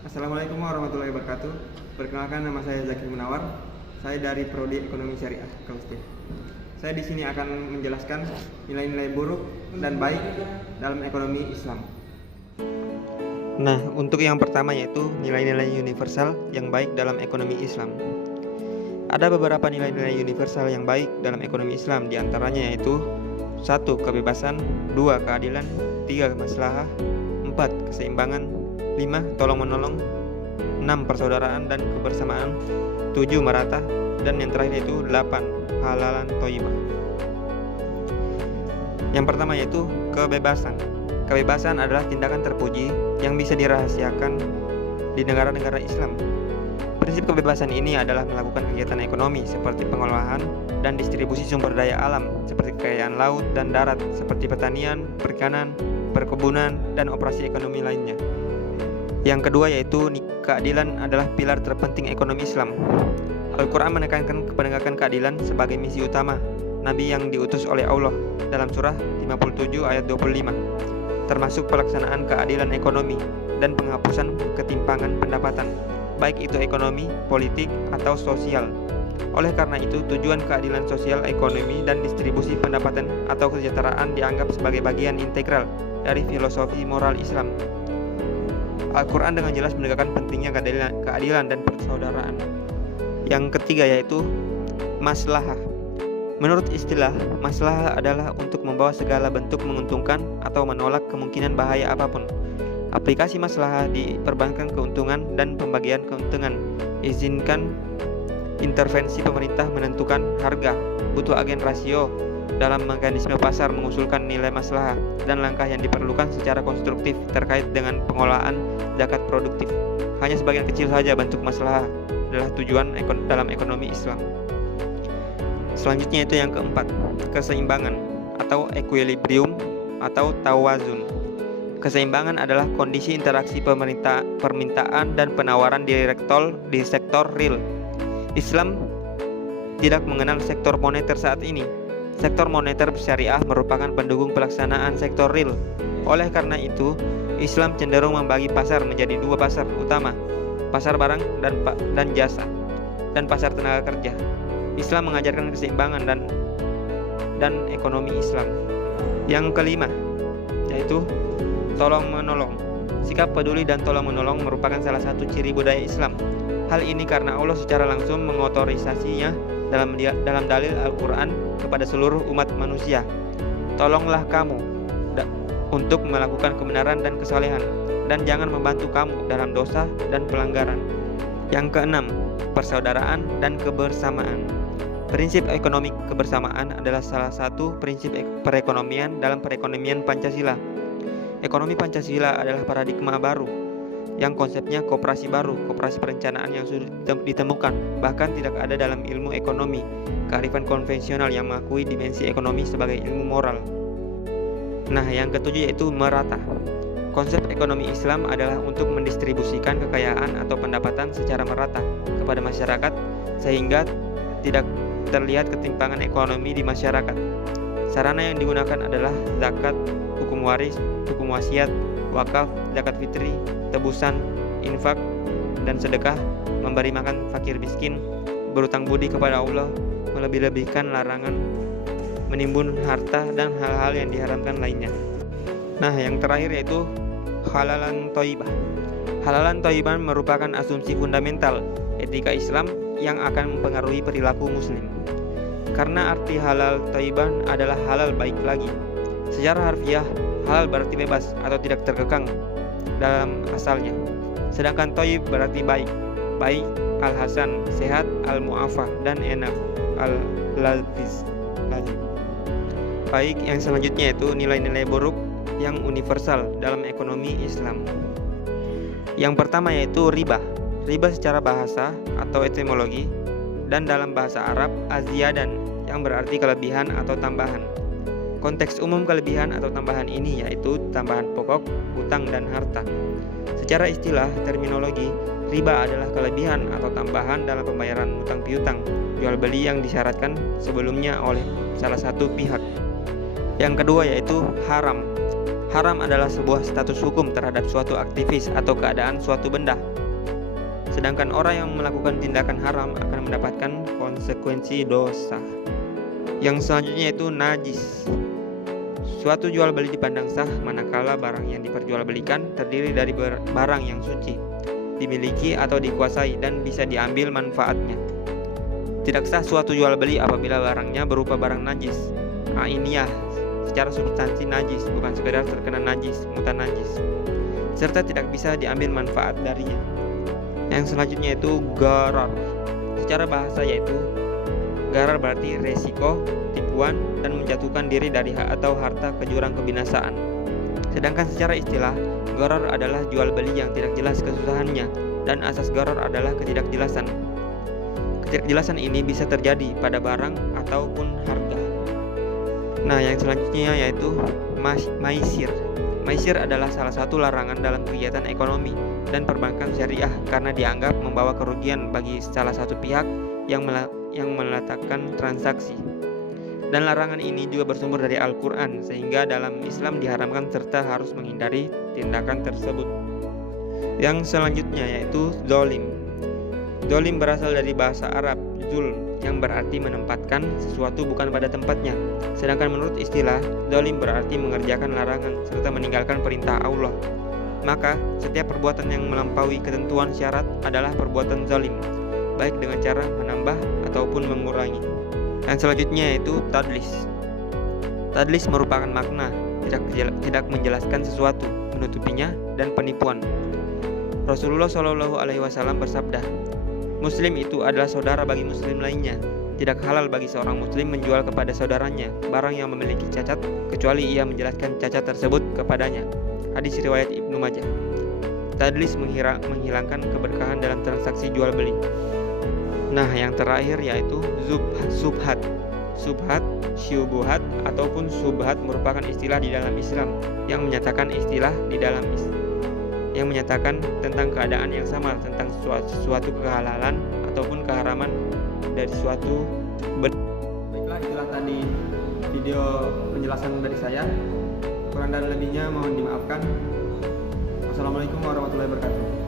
Assalamualaikum warahmatullahi wabarakatuh. Perkenalkan, nama saya Zakir Munawar. Saya dari Prodi Ekonomi Syariah kelas D. Saya di sini akan menjelaskan nilai-nilai buruk dan baik dalam ekonomi Islam. Nah, untuk yang pertama yaitu nilai-nilai universal yang baik dalam ekonomi Islam. Ada beberapa nilai-nilai universal yang baik dalam ekonomi Islam, diantaranya yaitu 1. Kebebasan, 2. Keadilan, 3. Maslahah, 4. Keseimbangan, 5. Tolong-menolong, 6. Persaudaraan dan kebersamaan, 7. Merata, dan yang terakhir yaitu 8. Halalan thayyibah. Yang pertama yaitu kebebasan. Kebebasan adalah tindakan terpuji yang bisa dirahasiakan di negara-negara Islam. Prinsip kebebasan ini adalah melakukan kegiatan ekonomi seperti pengolahan dan distribusi sumber daya alam seperti kekayaan laut dan darat seperti pertanian, perikanan, perkebunan, dan operasi ekonomi lainnya. Yang kedua yaitu keadilan adalah pilar terpenting ekonomi Islam. Al-Quran menekankan penegakan keadilan sebagai misi utama Nabi yang diutus oleh Allah dalam surah 57 ayat 25, termasuk pelaksanaan keadilan ekonomi dan penghapusan ketimpangan pendapatan, baik itu ekonomi, politik, atau sosial. Oleh karena itu, tujuan keadilan sosial, ekonomi, dan distribusi pendapatan atau kesejahteraan dianggap sebagai bagian integral dari filosofi moral Islam. Al-Quran dengan jelas menegakkan pentingnya keadilan dan persaudaraan. Yang ketiga yaitu maslahah. Menurut istilah, maslahah adalah untuk membawa segala bentuk menguntungkan atau menolak kemungkinan bahaya apapun. Aplikasi maslahah diperbankan keuntungan dan pembagian keuntungan. Izinkan intervensi pemerintah menentukan harga, butuh agen rasio dalam mekanisme pasar mengusulkan nilai maslahah, dan langkah yang diperlukan secara konstruktif terkait dengan pengolahan zakat produktif. Hanya sebagian kecil saja bentuk maslahah adalah tujuan dalam ekonomi Islam. Selanjutnya itu yang keempat, keseimbangan atau equilibrium atau tawazun. Keseimbangan adalah kondisi interaksi permintaan dan penawaran di sektor real. Islam tidak mengenal sektor moneter saat ini. Sektor moneter syariah merupakan pendukung pelaksanaan sektor real. Oleh karena itu, Islam cenderung membagi pasar menjadi dua pasar utama, pasar barang dan jasa, dan pasar tenaga kerja. Islam mengajarkan keseimbangan dan ekonomi Islam. Yang kelima yaitu tolong-menolong. Sikap peduli dan tolong-menolong merupakan salah satu ciri budaya Islam. Hal ini karena Allah secara langsung mengotorisasinya dalam dalil Al-Quran kepada seluruh umat manusia. Tolonglah kamu untuk melakukan kebenaran dan kesalehan, dan jangan membantu kamu dalam dosa dan pelanggaran. Yang keenam, persaudaraan dan kebersamaan. Prinsip ekonomi kebersamaan adalah salah satu prinsip perekonomian dalam perekonomian Pancasila. Ekonomi Pancasila adalah paradigma baru yang konsepnya koperasi baru, koperasi perencanaan yang sudah ditemukan, bahkan tidak ada dalam ilmu ekonomi, kearifan konvensional yang mengakui dimensi ekonomi sebagai ilmu moral. Nah, yang ketujuh yaitu merata. Konsep ekonomi Islam adalah untuk mendistribusikan kekayaan atau pendapatan secara merata kepada masyarakat sehingga tidak terlihat ketimpangan ekonomi di masyarakat. Sarana yang digunakan adalah zakat, hukum waris, hukum wasiat, wakaf, zakat fitri, tebusan, infak, dan sedekah, memberi makan fakir miskin, berutang budi kepada Allah, melebih-lebihkan larangan, menimbun harta, dan hal-hal yang diharamkan lainnya. Nah, yang terakhir yaitu halalan thayyibah. Halalan thayyibah merupakan asumsi fundamental etika Islam yang akan mempengaruhi perilaku muslim. Karena arti halal thayyibah adalah halal baik lagi. Secara harfiah, halal berarti bebas atau tidak terkekang dalam asalnya. Sedangkan thayyib berarti baik. Baik al-hasan, sehat, al-mu'afah, dan enak, al-laziz. Baik, yang selanjutnya yaitu nilai-nilai buruk yang universal dalam ekonomi Islam. Yang pertama yaitu riba. Riba secara bahasa atau etimologi dan dalam bahasa Arab aziyadan, yang berarti kelebihan atau tambahan. Konteks umum kelebihan atau tambahan ini yaitu tambahan pokok, utang, dan harta. Secara istilah terminologi, riba adalah kelebihan atau tambahan dalam pembayaran utang piutang, jual beli yang disyaratkan sebelumnya oleh salah satu pihak. Yang kedua yaitu haram. Haram adalah sebuah status hukum terhadap suatu aktivis atau keadaan suatu benda Sedangkan orang yang melakukan tindakan haram akan mendapatkan konsekuensi dosa. Yang selanjutnya yaitu najis. Suatu jual beli dipandang sah manakala barang yang diperjualbelikan terdiri dari barang yang suci, dimiliki atau dikuasai dan bisa diambil manfaatnya. Tidak sah suatu jual beli apabila barangnya berupa barang najis, ainiyah, secara substansi najis, bukan sekedar terkena najis, mutan najis, serta tidak bisa diambil manfaat darinya. Yang selanjutnya itu gharar. Secara bahasa yaitu gharar berarti resiko, tipuan, dan menjatuhkan diri dari hak atau harta ke jurang kebinasaan. Sedangkan secara istilah, gharar adalah jual beli yang tidak jelas kesusahannya, dan asas gharar adalah ketidakjelasan. Ketidakjelasan ini bisa terjadi pada barang ataupun harga. Nah, yang selanjutnya yaitu maisir. Maisir adalah salah satu larangan dalam kegiatan ekonomi dan perbankan syariah karena dianggap membawa kerugian bagi salah satu pihak yang meletakkan transaksi. Dan larangan ini juga bersumber dari Al-Quran, sehingga dalam Islam diharamkan serta harus menghindari tindakan tersebut. Yang selanjutnya yaitu zolim. Zolim berasal dari bahasa Arab zulm, yang berarti menempatkan sesuatu bukan pada tempatnya. Sedangkan menurut istilah, zolim berarti mengerjakan larangan serta meninggalkan perintah Allah. Maka, setiap perbuatan yang melampaui ketentuan syarat adalah perbuatan zolim, baik dengan cara menambah ataupun mengurangi. Yang selanjutnya yaitu tadlis. Tadlis merupakan makna tidak menjelaskan sesuatu, menutupinya, dan penipuan. Rasulullah SAW bersabda, Muslim itu adalah saudara bagi Muslim lainnya. Tidak halal bagi seorang Muslim menjual kepada saudaranya barang yang memiliki cacat, kecuali ia menjelaskan cacat tersebut kepadanya. Hadis riwayat Ibnu Majah. Tadlis menghilangkan keberkahan dalam transaksi jual beli. Nah, yang terakhir yaitu subhat. Subhat, syubuhat, ataupun subhat merupakan istilah di dalam Islam yang menyatakan yang menyatakan tentang keadaan yang samar tentang suatu kehalalan ataupun keharaman dari suatu benda. Baiklah, itulah tadi video penjelasan dari saya. Kurang dan lebihnya mohon dimaafkan. Wassalamualaikum warahmatullahi wabarakatuh.